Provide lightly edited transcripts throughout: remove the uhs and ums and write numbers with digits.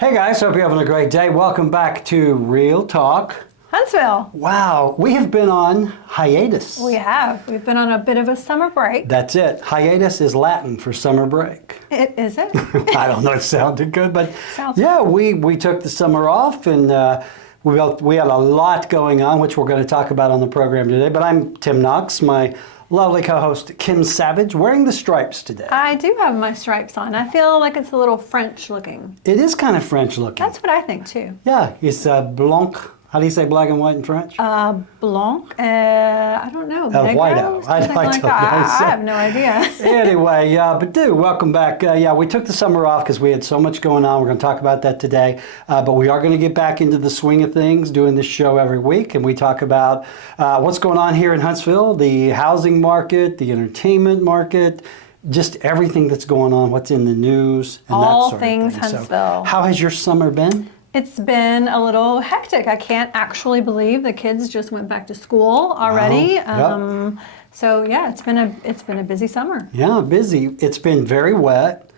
Hey guys, hope you're having a great day. Welcome back to Real Talk Huntsville. Wow, we have been on hiatus. We have. We've been on a bit of a summer break. That's it. Hiatus is Latin for summer break. Is it? I don't know, it sounded good, but Sounds yeah, we took the summer off and we had a lot going on, which we're going to talk about on the program today. But I'm Tim Knox, my lovely co-host Kim Savage, wearing the stripes today. I do have my stripes on. I feel like it's a little French looking. It is kind of French looking. That's what I think too. Yeah, it's blanc. How do you say black and white in French? Blanc. I don't know. Whiteout. I have no idea. Anyway, but welcome back. We took the summer off because we had so much going on. We're going to talk about that today. But we are going to get back into the swing of things, doing this show every week. And we talk about what's going on here in Huntsville, the housing market, the entertainment market, just everything that's going on, what's in the news, and All that sort things of thing. Huntsville. So, how has your summer been? It's been a little hectic. I can't actually believe the kids just went back to school already. Yep. So yeah, it's been a busy summer. Yeah, busy. It's been very wet,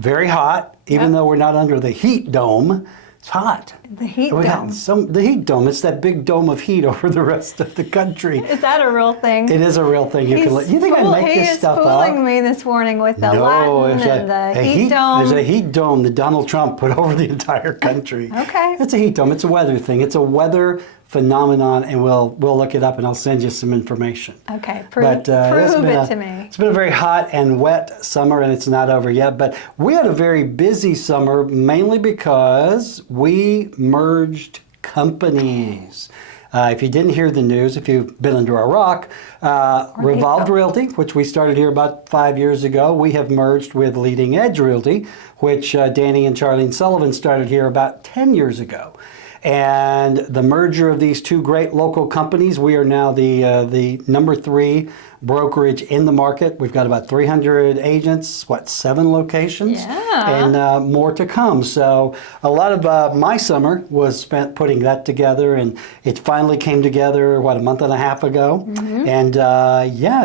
very hot, even though we're not under the heat dome. It's hot. The heat dome. The heat dome. It's that big dome of heat over the rest of the country. Is that a real thing? It is a real thing. You think I make this stuff up? He is fooling me this morning with the Latin and the heat dome. There's a heat dome that Donald Trump put over the entire country. Okay. It's a heat dome. It's a weather thing. It's a weather phenomenon, and we'll look it up, and I'll send you some information. Okay, prove it to me. It's been a very hot and wet summer, and it's not over yet. But we had a very busy summer, mainly because we merged companies. If you didn't hear the news, if you've been under a rock, Revolved Realty, which we started here about 5 years ago, we have merged with Leading Edge Realty, which Danny and Charlene Sullivan started here about 10 years ago. And the merger of these two great local companies, we are now the number 3 brokerage in the market. We've got about 300 agents, 7 locations? Yeah. And more to come. So a lot of my summer was spent putting that together, and it finally came together, a month and a half ago. Mm-hmm. And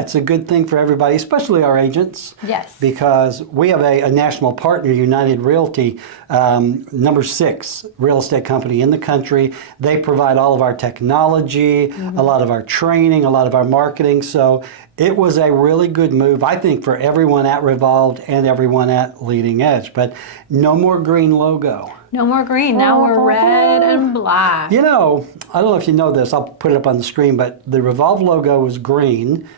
it's a good thing for everybody, especially our agents. Yes. Because we have a national partner, United Realty, number 6 real estate company in the country. They provide all of our technology, a lot of our training, a lot of our marketing. So it was a really good move, I think, for everyone at Revolved and everyone at Leading Edge. But no more green logo. No more green. Now we're red and black. You know, I don't know if you know this. I'll put it up on the screen. But the Revolved logo was green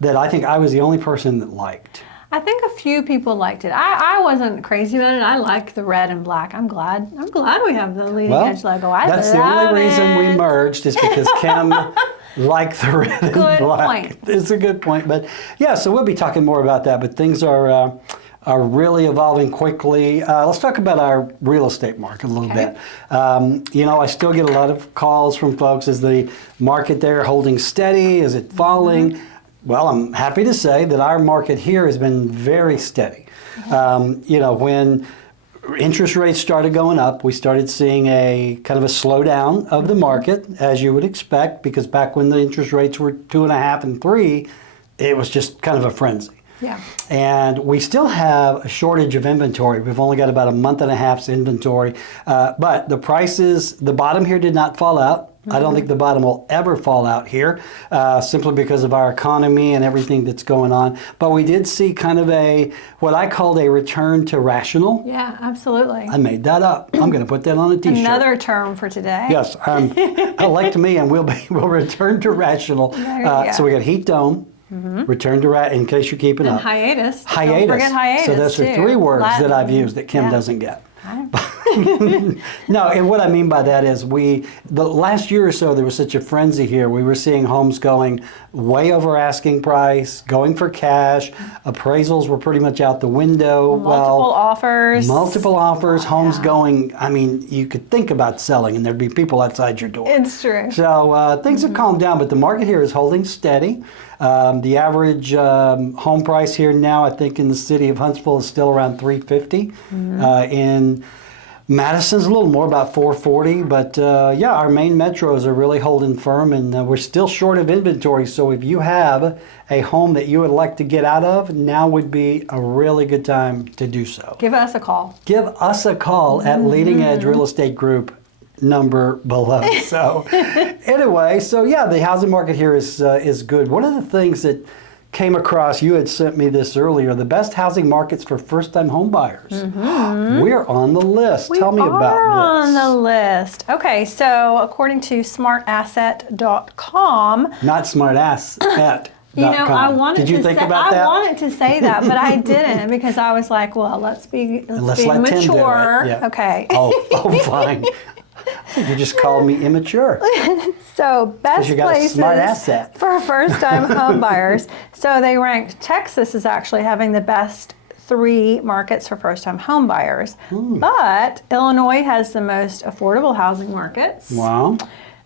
that I think I was the only person that liked. I think a few people liked it. I wasn't crazy about it. I like the red and black. I'm glad we have the Leading Edge logo. That's the only reason we merged is because Kim liked the red and black. Good point. It's a good point. But yeah, so we'll be talking more about that. But things are really evolving quickly. Let's talk about our real estate market a little bit. I still get a lot of calls from folks. Is the market there holding steady? Is it falling? Well, I'm happy to say that our market here has been very steady. When interest rates started going up, we started seeing a kind of a slowdown of the market, as you would expect, because back when the interest rates were 2.5 and 3, it was just kind of a frenzy. Yeah. And we still have a shortage of inventory. We've only got about a month and a half's inventory. But the prices, the bottom here did not fall out. I don't think the bottom will ever fall out here, simply because of our economy and everything that's going on. But we did see kind of what I called a return to rational. Yeah, absolutely. I made that up. I'm going to put that on a t-shirt. Another term for today. Yes, elect me and we'll return to rational. So we got heat dome. Return to in case you're keeping up. Hiatus. Hiatus. Don't forget hiatus. So those are 3 words that I've used that Kim doesn't get. No, and what I mean by that is the last year or so, there was such a frenzy here. We were seeing homes going way over asking price, going for cash. Appraisals were pretty much out the window. Multiple offers, homes going, you could think about selling and there'd be people outside your door. It's true. So things have calmed down, but the market here is holding steady. The average home price here now, I think in the city of Huntsville, is still around $350. In Madison's a little more, about 440, but yeah, our main metros are really holding firm, and we're still short of inventory. So if you have a home that you would like to get out of, now would be a really good time to do so. Give us a call. Give us a call at Leading Edge Real Estate Group, number below. So anyway, so yeah, the housing market here is good. One of the things that came across, you had sent me this earlier, the best housing markets for first-time home buyers. We're on the list. Tell me about this. We're on the list. Okay, so according to smartasset.com. Not smartass.com. You know, I wanted Did you to think say, about that? I wanted to say that, but I didn't because I was like, well, let's be let Tim do it. mature. Yeah. Okay. Oh, fine. You just called me immature. So best You got a places smart asset. for first-time home buyers. So they ranked Texas as actually having the best 3 markets for first-time home buyers. But Illinois has the most affordable housing markets. Wow.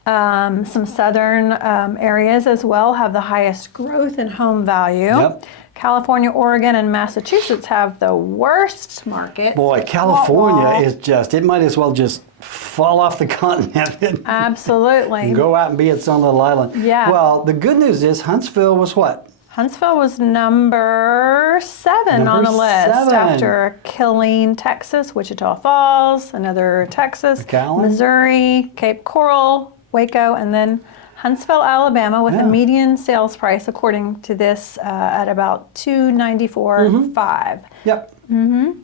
Some southern areas as well have the highest growth in home value. Yep. California, Oregon, and Massachusetts have the worst market. Boy, California is just, it might as well just fall off the continent. Absolutely. Go out and be its own little island. Yeah. Well, the good news is Huntsville was what? Huntsville was number 7 on the Number list 7. after Killeen, Texas, Wichita Falls, another Texas, McAllen? Missouri, Cape Coral, Waco, and then Huntsville, Alabama, with a median sales price, according to this, at about $294,500. Yep.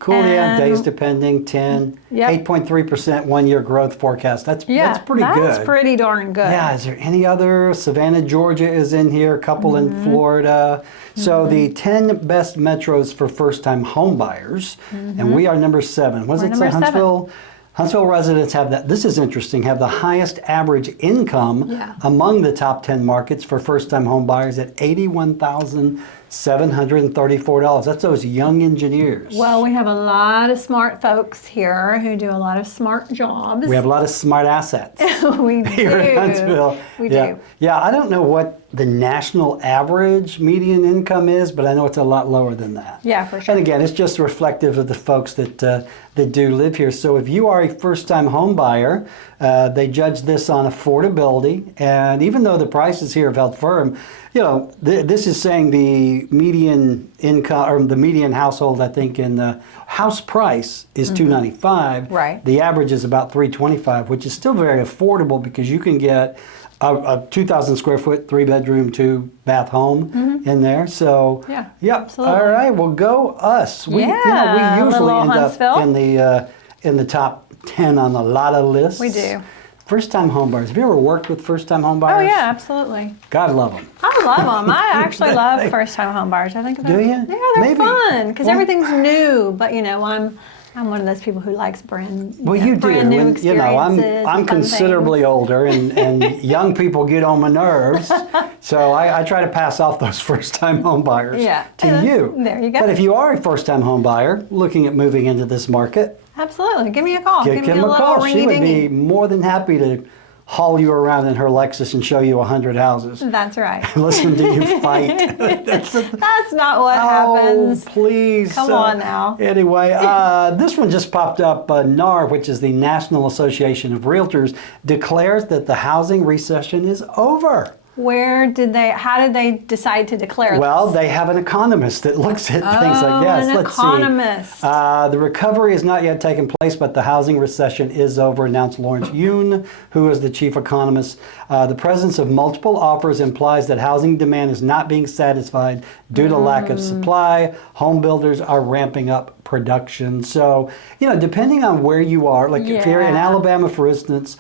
Cool, yeah, days depending, 10, Yep. 8.3% 1-year growth forecast. That's pretty good. That's pretty darn good. Yeah, is there any other? Savannah, Georgia is in here, a couple in Florida. So the 10 best metros for first-time home buyers, and we are number 7. What does it say? number 7. Huntsville residents have that, this is interesting, have the highest average income among the top 10 markets for first-time home buyers at $81,734. That's those young engineers. Well, we have a lot of smart folks here who do a lot of smart jobs. We have a lot of smart assets. We do. Here in Huntsville. We yeah. do. Yeah, I don't know what the national average median income is, but I know it's a lot lower than that. Yeah, for sure. And again, it's just reflective of the folks that do live here. So if you are a first-time home buyer, they judge this on affordability, and even though the prices here have held firm, you know, this is saying the median income or the median household, I think, in the house price is $295. Right. The average is about $325, which is still very affordable because you can get a 2,000 square foot, 3-bedroom, 2-bath home in there. So, Yeah, yep. absolutely. All right, well, go us. We, Yeah, we usually little end Huntsville. up in the top 10 on a lot of lists. We do. First-time home buyers. Have you ever worked with first-time home buyers? Oh, yeah, absolutely. God love them. I love them. I actually love first-time home buyers. I think Do you? Yeah, they're Maybe. fun because Well- everything's new. But you know, I'm one of those people who likes brand. Well, you do. brand new And, you know, I'm experiences and fun considerably things. older, and young people get on my nerves. So I try to pass off those first-time home buyers Yeah. to you. There you go. But if you are a first-time home buyer looking at moving into this market, Absolutely, give me a call. give me Kim a a little call. She would be ringy-dingy. more than happy to haul you around in her Lexus and show you 100 houses. That's right. Listen to you fight. That's not what happens. Oh, please. Come on now. Anyway, this one just popped up. NAR, which is the National Association of Realtors, declares that the housing recession is over. How did they decide to declare Well, this? they have an economist that looks at things like yes. an Let's economist. see. The recovery has not yet taken place, but the housing recession is over, announced Lawrence Yoon, who is the chief economist. The presence of multiple offers implies that housing demand is not being satisfied due to lack of supply. Home builders are ramping up production. So, you know, depending on where you are, like if you're in Yeah. Alabama, for instance,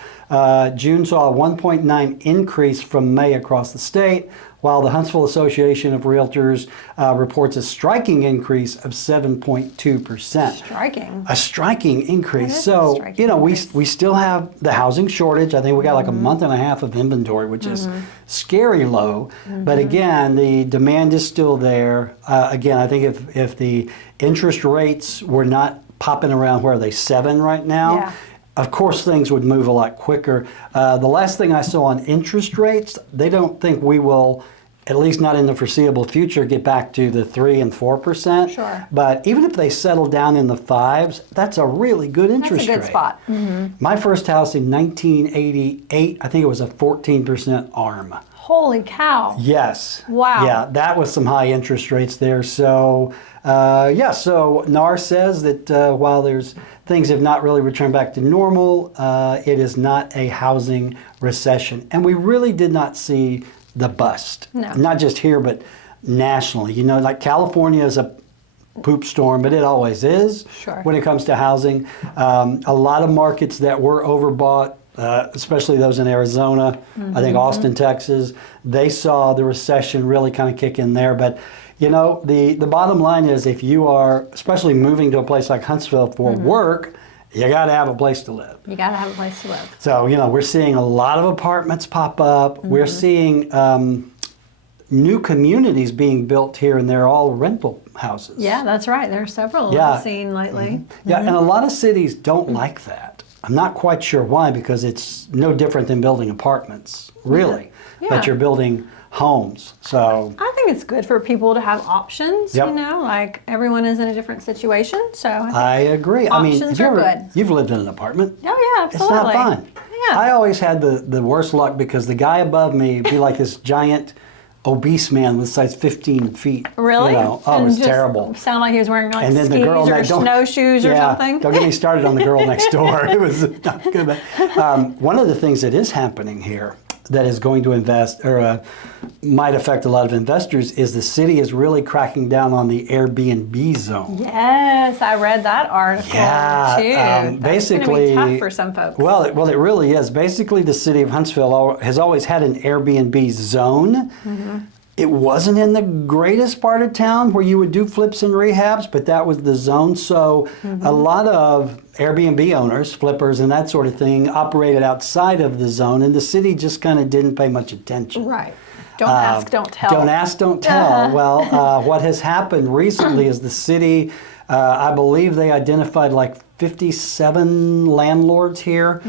June saw a 1.9 increase from May across the state, while the Huntsville Association of Realtors reports a striking increase of 7.2%. Striking. A striking increase. That is a So, striking you know, increase. we still have the housing shortage. I think we got like a month and a half of inventory, which is scary low. But again, the demand is still there. Again, I think if the interest rates were not popping around, where are they, 7 right now? Yeah. Of course, things would move a lot quicker. The last thing I saw on interest rates, they don't think we will at least not in the foreseeable future, get back to the 3 and 4%. Sure. But even if they settle down in the 5s, that's a really good interest rate. That's a good spot. Mm-hmm. My first house in 1988, I think it was a 14% ARM. Holy cow. Yes. Wow. Yeah, that was some high interest rates there. So, so NAR says that while there's things have not really returned back to normal, it is not a housing recession. And we really did not see the bust. No. Not just here, but nationally. You know, like California is a poop storm, but it always is Sure. when it comes to housing. A lot of markets that were overbought, especially those in Arizona, I think Austin, Texas, they saw the recession really kind of kick in there. But, you know, the bottom line is if you are, especially moving to a place like Huntsville for work, you got to have a place to live. You got to have a place to live. So, you know, we're seeing a lot of apartments pop up. We're seeing new communities being built here, and they're all rental houses. Yeah, that's right. There are several Yeah. I've seen lately. Yeah, and a lot of cities don't like that. I'm not quite sure why, because it's no different than building apartments, really. Yeah. But you're building homes. So, I think it's good for people to have options, Yep. you know, like everyone is in a different situation. So, I agree. I mean, Options if are good. you've lived in an apartment. oh, yeah, It's absolutely. not fun. Yeah. I always had the worst luck because the guy above me would be like this giant, obese man with size 15 feet. Really? You know? Oh, it And was just terrible. Sound like he was wearing like And then skis the girl or next door, snowshoes or something. Don't get me started on the girl next door. It was not good. But, one of the things that is happening here that is going to invest or might affect a lot of investors is the city is really cracking down on the AirBNB zone. Yes, I read that article too. That's basically, gonna be tough for some folks. Well, it really is. Basically, the city of Huntsville has always had an Airbnb zone. It wasn't in the greatest part of town where you would do flips and rehabs, but that was the zone. So a lot of Airbnb owners, flippers, and that sort of thing operated outside of the zone, and the city just kind of didn't pay much attention. Right. Don't ask, don't tell. Don't ask, don't tell. Well, what has happened recently is the city, I believe they identified like 57 landlords here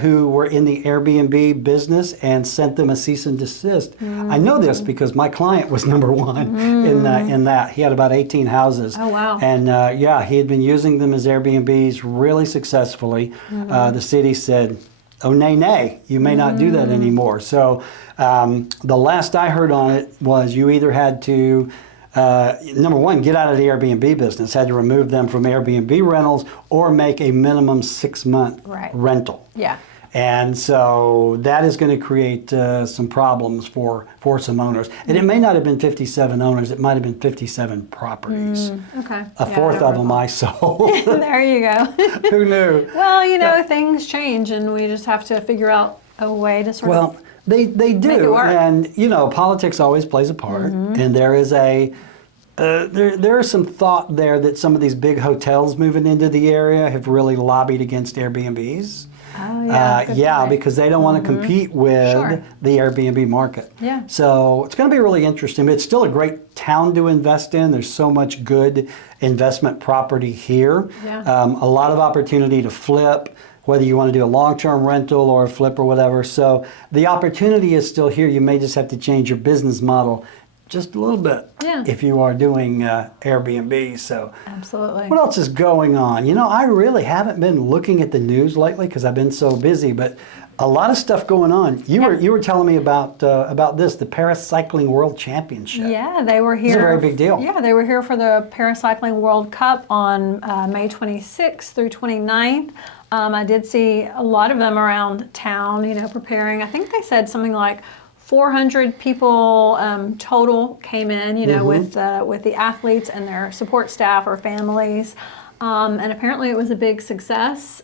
who were in the Airbnb business and sent them a cease and desist. I know this because my client was number one in that. He had about 18 houses. Oh, wow. And yeah, he had been using them as Airbnbs really successfully. The city said, oh, nay, you may not do that anymore. So the last I heard on it was you either had to number one, get out of the Airbnb business, had to remove them from Airbnb rentals or make a minimum 6-month rental. Yeah. And so that is going to create some problems for some owners. And it may not have been 57 owners, it might have been 57 properties. Okay. A fourth of them I sold. There you go. Who knew? Well, you know, things change and we just have to figure out a way to sort of They Make it do, work. and you know, politics always plays a part, and there is there is some thought there that some of these big hotels moving into the area have really lobbied against Airbnbs. Oh, yeah. Good point. Because they don't want to compete with Sure. the Airbnb market. Yeah. So it's going to be really interesting. But it's still a great town to invest in. There's so much good investment property here. Yeah. A lot of opportunity to flip, whether you want to do a long-term rental or a flip or whatever. So the opportunity is still here. You may just have to change your business model just a little bit if you are doing Airbnb. So Absolutely. what else is going on? You know, I really haven't been looking at the news lately because I've been so busy, but a lot of stuff going on. You were telling me about this, the Paracycling World Championship. Yeah, they were here. It's a very big deal. Yeah, they were here for the Paracycling World Cup on May 26th through 29th. I did see a lot of them around town, you know, preparing. I think they said something like 400 people total came in, you know, with the athletes and their support staff or families. And apparently it was a big success.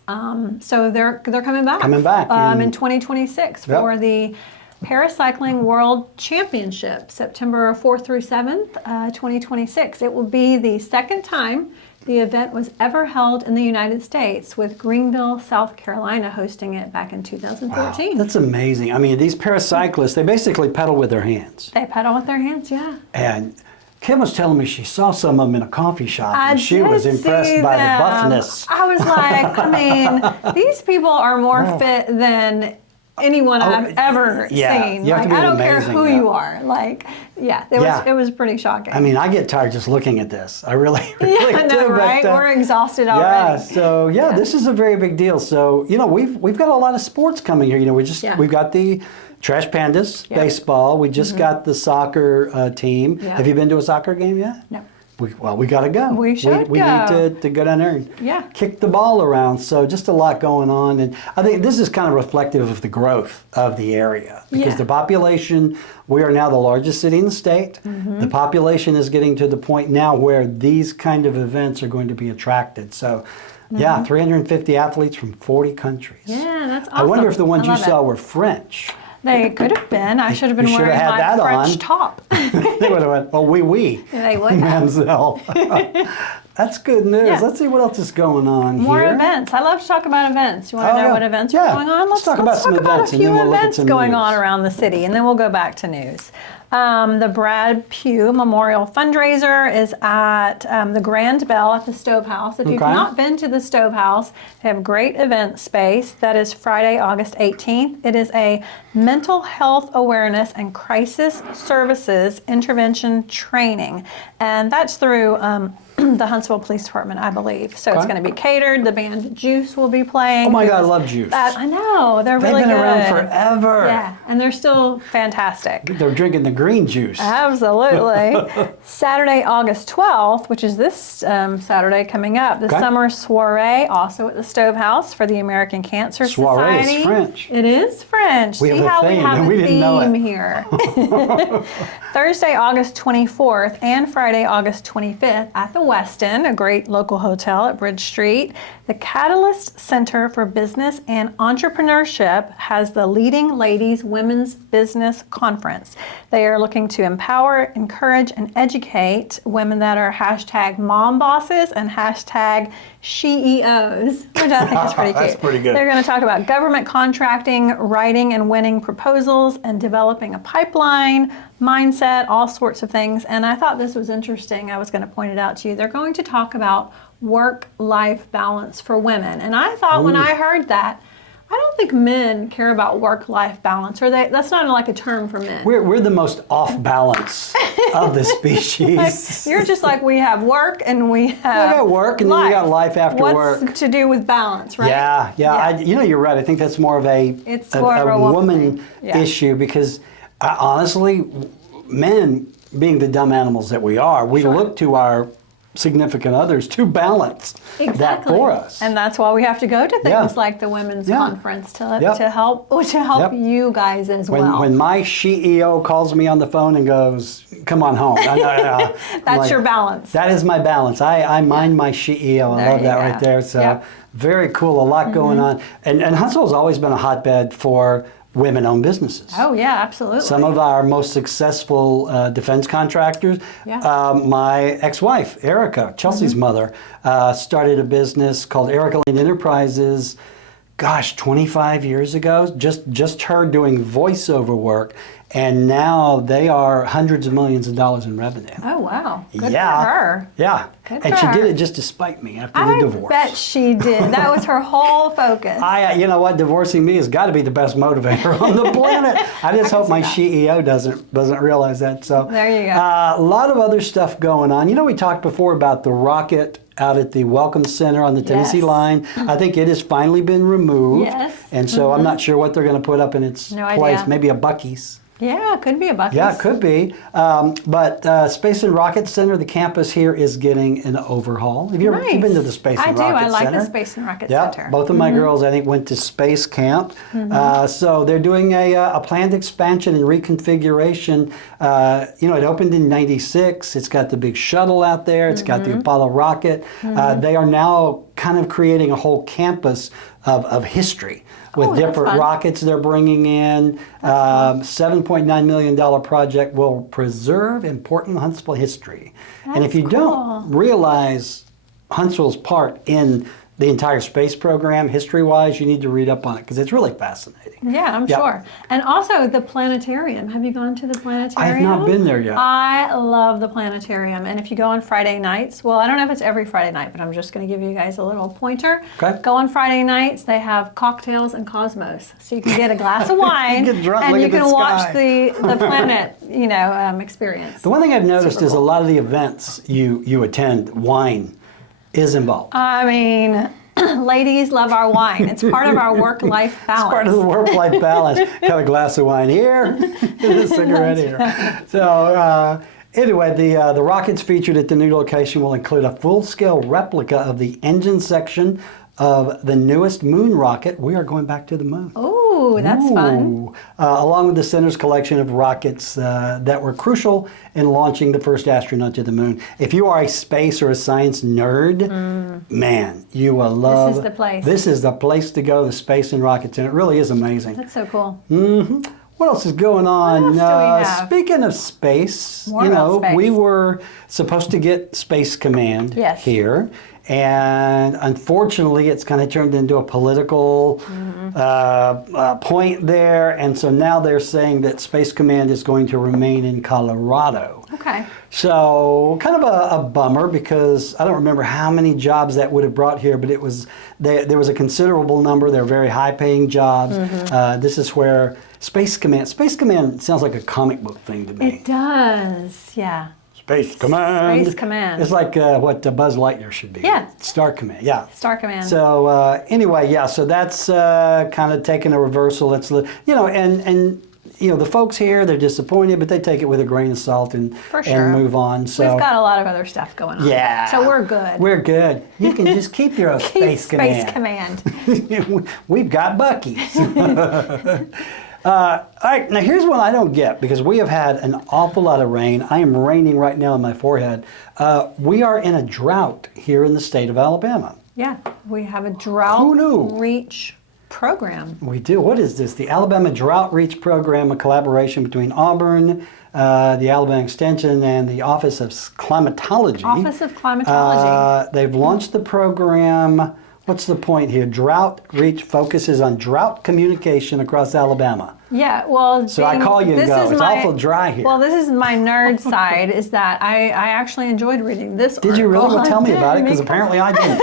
So they're coming back. Coming back in 2026 for the Paracycling World Championship, September 4th through 7th, 2026. It will be the second time the event was ever held in the United States, with Greenville, South Carolina hosting it back in 2014. Wow, that's amazing. I mean, these paracyclists, they basically pedal with their hands. They pedal with their hands, yeah. And Kim was telling me she saw some of them in a coffee shop, and she was did impressed see by them. the buffness. I was like, I mean, these people are more fit than anyone I've ever yeah, seen. you have to Like, be I don't care amazing, who yeah. you are. Like, yeah, Yeah. it was pretty shocking. I mean, I get tired just looking at this. I really I know, do. right? But, We're exhausted already. yeah, so this is a very big deal. So, we've got a lot of sports coming here. We've got the Trash Pandas baseball. We just got the soccer team. Yeah. Have you been to a soccer game yet? No. We got to go. We should We go. need to go down there and Yeah. kick the ball around. So just a lot going on. And I think this is kind of reflective of the growth of the area. Because Yeah. the population, we are now the largest city in the state. The population is getting to the point now where these kind of events are going to be attracted. So 350 athletes from 40 countries. Yeah, that's awesome. I wonder if the ones I you love saw it. were French. They could have been. I should have been You should wearing have had my that French on. top. They would have went, oh, oui. They would have. Mademoiselle. That's good news. Yeah. Let's see what else is going on More here. events. I love to talk about events. You want to know what events are going on? Let's talk about some events, a and then few we'll look at events some going news. on around the city, and then we'll go back to news. The Brad Pugh Memorial Fundraiser is at the Grand Bell at the Stove House. If you've not been to the Stove House, they have a great event space. That is Friday, August 18th. It is a mental health awareness and crisis services intervention training, and that's through the Huntsville Police Department, I believe. So it's going to be catered. The band Juice will be playing. Oh my God, I love Juice. I know, they're really good. They've been around forever. Yeah, and they're still fantastic. They're drinking the green juice. Absolutely. Saturday, August 12th, which is this Saturday coming up, the summer soiree, also at the Stove House for the American Cancer Soiree Society. is French. It is French. We See have a how theme, we have and a we didn't know theme it. here. Thursday, August 24th and Friday, August 25th at the Westin, a great local hotel at Bridge Street. The Catalyst Center for Business and Entrepreneurship has the Leading Ladies Women's Business Conference. They are looking to empower, encourage, and educate women that are hashtag mom bosses and hashtag SheEOs, which I think is pretty cute. That's pretty good. They're going to talk about government contracting, writing and winning proposals, and developing a pipeline, mindset, all sorts of things. And I thought this was interesting. I was going to point it out to you. They're going to talk about work-life balance for women. And I thought when I heard that, I don't think men care about work-life balance, or that's not like a term for men. We're the most off balance of the species. You're just like, we have work and we have got work and then you got life after What's work. to do with balance, right? Yeah. You're right. I think that's more of a woman issue because honestly, men, being the dumb animals that we are, we look to our significant others to balance that for us. And that's why we have to go to things like the women's conference to help you guys as well. When my CEO calls me on the phone and goes, "Come on home," that's like, your balance. That is my balance. I mind my CEO. I love that right there. So very cool. A lot going on. And Huntsville's always been a hotbed for women-owned businesses. Oh yeah, absolutely. Some of our most successful defense contractors. My ex-wife, Erica, Chelsea's mother, started a business called Erica Lane Enterprises. Gosh, 25 years ago. Just her doing voiceover work, and now they are hundreds of millions of dollars in revenue. Oh wow, good for her. Yeah, Good and for she her. did it just to spite me after the divorce. I bet she did. That was her whole focus. You know what? Divorcing me has got to be the best motivator on the planet. I just hope my CEO doesn't realize that. So there you go. A lot of other stuff going on. We talked before about the rocket out at the Welcome Center on the Tennessee line. I think it has finally been removed. Yes. And so I'm not sure what they're going to put up in its place. Idea. Maybe a Buc-ee's. Yeah, it could be a Buc-ee's. Yeah, it could be. But Space and Rocket Center, the campus here is getting an overhaul. Have you ever you've been to the Space and Rocket Center? I do. I like the Space and Rocket Center. Both of my girls, I think, went to space camp. So they're doing a planned expansion and reconfiguration. It opened in '96. It's got the big shuttle out there. It's got the Apollo rocket. They are now kind of creating a whole campus of history with different rockets they're bringing in. $7.9 million project will preserve important Huntsville history. And if you don't realize Huntsville's part in the entire space program, history-wise, you need to read up on it because it's really fascinating. Yeah, I'm sure. And also the planetarium. Have you gone to the planetarium? I have not been there yet. I love the planetarium. And if you go on Friday nights, well, I don't know if it's every Friday night, but I'm just going to give you guys a little pointer. Okay. Go on Friday nights. They have cocktails and cosmos. So you can get a glass of wine get drunk, and look you at the can watch sky. the planet, experience. The one thing I've noticed Super is a cool. lot of the events you attend, wine is involved. I mean, ladies love our wine. It's part of our work-life balance. It's part of the work-life balance. Got a glass of wine here, and a cigarette here. So anyway, the rockets featured at the new location will include a full-scale replica of the engine section of the newest moon rocket. We are going back to the moon. Ooh, that's fun. Along with the center's collection of rockets that were crucial in launching the first astronaut to the moon. If you are a space or a science nerd, man, you will love. This is the place. This is the place to go, the space and rockets, and it really is amazing. That's so cool. What else is going on? What else do we have? Speaking of space, More about space. we were supposed to get Space Command Yes. here. And unfortunately, it's kind of turned into a political point there. And so now they're saying that Space Command is going to remain in Colorado. Okay. So kind of a bummer because I don't remember how many jobs that would have brought here, but there was a considerable number. They're very high-paying jobs. This is where Space Command sounds like a comic book thing to me. It does, yeah. Space Command. Space Command. It's like what Buzz Lightyear should be. Yeah. Star Command, yeah. Star Command. So anyway, yeah, so that's kind of taking a reversal. It's, and the folks here, they're disappointed, but they take it with a grain of salt and move on. So we've got a lot of other stuff going on. Yeah. So we're good. We're good. You can just keep your Space Command. Space Command. We've got Buc-ee's. All right, now here's one I don't get because we have had an awful lot of rain. I am raining right now on my forehead. We are in a drought here in the state of Alabama. Yeah, we have a drought Who knew? reach program. We do. What is this? The Alabama Drought Reach Program, a collaboration between Auburn, the Alabama Extension, and the Office of Climatology. Office of Climatology. They've launched the program. What's the point here? Drought Reach focuses on drought communication across Alabama. Yeah, well, So I call you and go, it's awful dry here. Well, this is my nerd side, is that I actually enjoyed reading this Did you really? article. Well, tell me I about it, did, because apparently I didn't.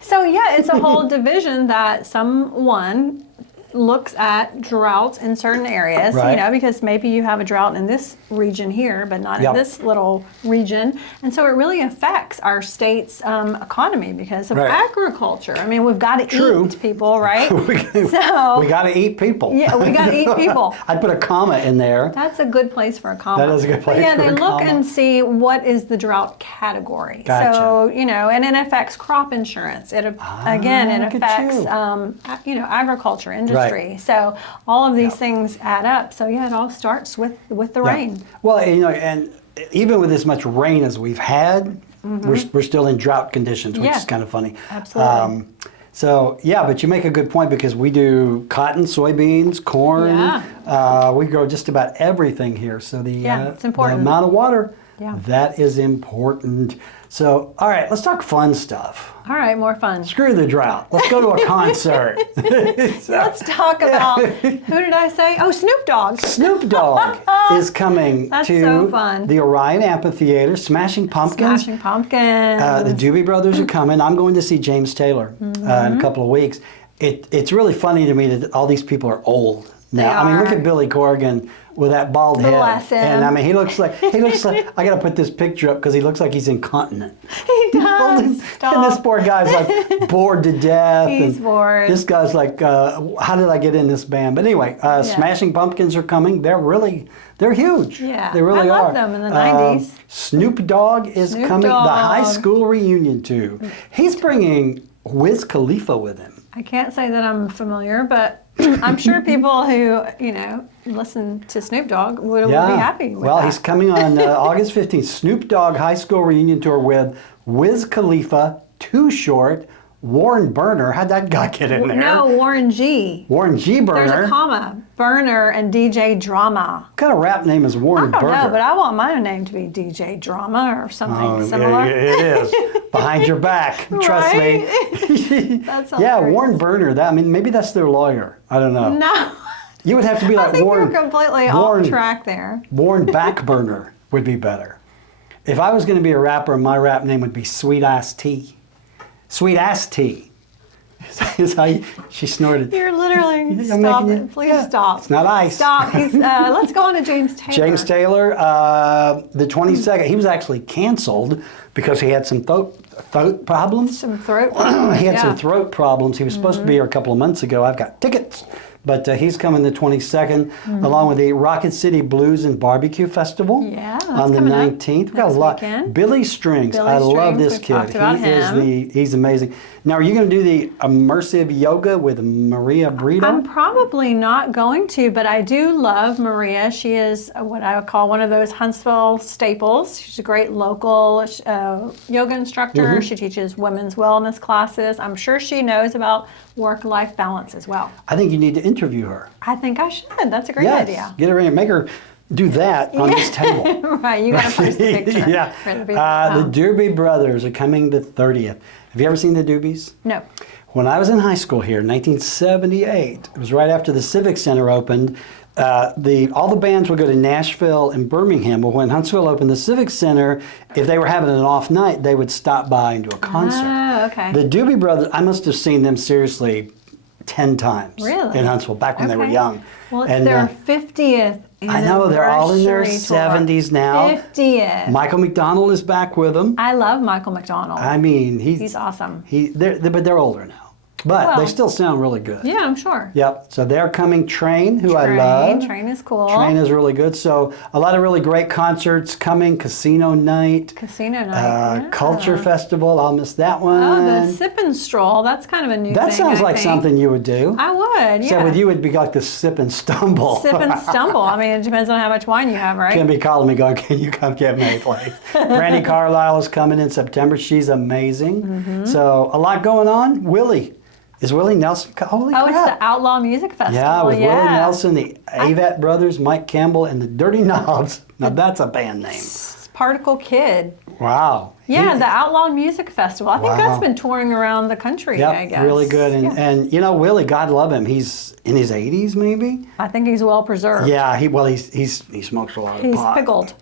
So yeah, it's a whole division that someone looks at droughts in certain areas, Right. because maybe you have a drought in this region here, but not Yep. in this little region. And so it really affects our state's economy because of Right. agriculture. I mean, we've got to True. eat people, right? We So got to eat people. yeah, we got to eat people. I'd put a comma in there. That's a good place for a comma. That is a good place But yeah, for they a look comma. and see what is the drought category. Gotcha. So, and it affects crop insurance. Again, it look at affects, you. agriculture industry. Right. So all of these things add up. So yeah, it all starts with the Yeah. rain. Well, and even with as much rain as we've had, we're still in drought conditions, which Yeah. is kind of funny. Absolutely. So yeah, but you make a good point because we do cotton, soybeans, corn. Yeah. We grow just about everything here. So It's important. the amount of water, Yeah. that is important. So all right, let's talk fun stuff. All right, more fun. Screw the drought. Let's go to a concert. Let's talk about, who did I say? Oh, Snoop Dogg. Snoop Dogg is coming That's to so fun. the Orion Amphitheater. Smashing Pumpkins. Smashing Pumpkins. The Doobie Brothers are coming. I'm going to see James Taylor in a couple of weeks. It's really funny to me that all these people are old now. They I mean, look are. at Billy Corgan with that bald head. Bless him. And I mean, he looks like I got to put this picture up because he looks like he's incontinent. He does. And Stop. this poor guy's like bored to death. He's and bored. This guy's like, how did I get in this band? But anyway, Smashing Pumpkins are coming. They're huge. Yeah, They really I are. loved them in the 90s. Snoop Dogg is Snoop coming. The high Dogg. school reunion too. He's bringing Wiz Khalifa with him. I can't say that I'm familiar, but I'm sure people who, listen to Snoop Dogg would be happy with Well, that. he's coming on August 15th. Snoop Dogg high school reunion tour with Wiz Khalifa, Too Short, Warren Burner, how'd that guy get in there? No, Warren G. Warren G. Burner. There's a comma. Burner and DJ Drama. What kind of rap name is Warren I don't Burner? know, but I want my name to be DJ Drama or something similar. It is. Behind your back. Trust me. That's Yeah, hilarious. Warren Burner. That, I mean, maybe that's their lawyer. I don't know. No. You would have to be like I think Warren. you're completely Warren, off track there. Warren Backburner would be better. If I was going to be a rapper, my rap name would be Sweet Ass Tea. Sweet Ass Tea. Is how she snorted. You're literally I'm stop making you- it. Please yeah. stop. It's not ice. Stop. He's let's go on to James Taylor. James Taylor, the 22nd, he was actually canceled because he had some throat problems. Some throat problems. He had yeah. some throat problems. He was supposed to be here a couple of months ago. I've got tickets. But he's coming the 22nd, along with the Rocket City Blues and Barbecue Festival Yeah, that's on the coming up 19th. We've got a next lot. weekend. Billy Strings. Billy I love Strings, this we've kid. talked about him. He's amazing. Now, are you going to do the immersive yoga with Maria Brito? I'm probably not going to, but I do love Maria. She is what I would call one of those Huntsville staples. She's a great local yoga instructor. She teaches women's wellness classes. I'm sure she knows about work-life balance as well. I think you need to interview her. I think I should. That's a great Yes. idea. Get her in. Make her do that on this table. Right, you got to post the picture. Yeah. for the people at The home. Doobie Brothers are coming the 30th. Have you ever seen the Doobies? No. When I was in high school here in 1978, it was right after the Civic Center opened. All the bands would go to Nashville and Birmingham, but when Huntsville opened the Civic Center, if they were having an off night, they would stop by and do a concert. Oh, okay. The Doobie Brothers, I must have seen them seriously 10 times Really? in Huntsville back when they were Okay. young. Well, it's And, their 50th I know, they're all in their anniversary tour. 70s now. 50th. Michael McDonald is back with them. I love Michael McDonald. I mean, He's awesome. But they're older now. But Well, they still sound really good. Yeah, I'm sure. Yep. So they're coming. Train, who I love. Train is cool. Train is really good. So a lot of really great concerts coming. Casino Night. Casino night. Yeah. Culture Festival. I'll miss that one. Oh, the sip and stroll. That's kind of a new that thing. sounds I like think. something you would do. I would, yeah. Except with you, it'd be like the sip and stumble. Sip and stumble. I mean, it depends on how much wine you have, right? Can be calling me going, can you come get me, please? Brandy Carlisle is coming in September. She's amazing. Mm-hmm. So a lot going on. Willie. Is Willie Nelson? Holy Oh, crap. it's the Outlaw Music Festival. Yeah, with Willie Nelson, the Avett Brothers, Mike Campbell, and the Dirty Knobs. Now that's a band name. Particle Kid. Wow. Yeah, the Outlaw Music Festival. I think Wow. that's been touring around the country, Yep, I guess. really good. And, Yeah. and you know, Willie, God love him. He's in his 80s, maybe? I think he's well preserved. Yeah, he smokes a lot of He's pot. pickled.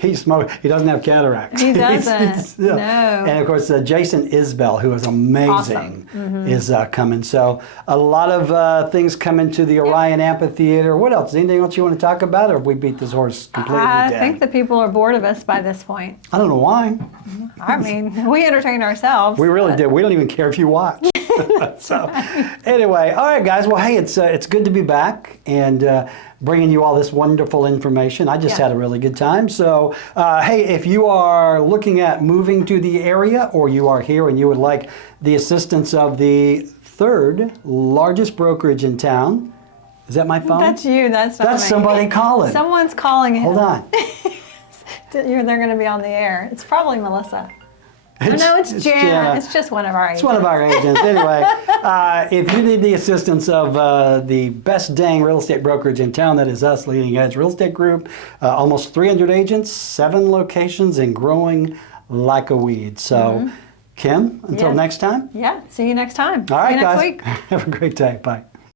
He doesn't have cataracts. He doesn't. No. And of course, Jason Isbell, who is amazing, is coming. So a lot of things coming to the Orion Amphitheater. What else? Anything else you want to talk about, or have we beat this horse completely I dead? think the people are bored of us by this point. I don't know why. I mean, we entertain ourselves. We really but- do. We don't even care if you watch. So, anyway, all right, guys. Well, hey, it's good to be back and bringing you all this wonderful information. I just Yeah. had a really good time. So, hey, if you are looking at moving to the area, or you are here and you would like the assistance of the third largest brokerage in town, is that my phone? That's you. That's not That's me. somebody calling. Someone's calling him. Hold on. They're going to be on the air. It's probably Melissa. No, it's Jana. It's just one of our agents. It's one of our agents. Anyway, if you need the assistance of the best dang real estate brokerage in town, that is us, Leading Edge Real Estate Group, almost 300 agents, 7 locations, and growing like a weed. So, Kim, until Yes. next time. Yeah. See you next time. All right, See you next guys. week. Have a great day. Bye.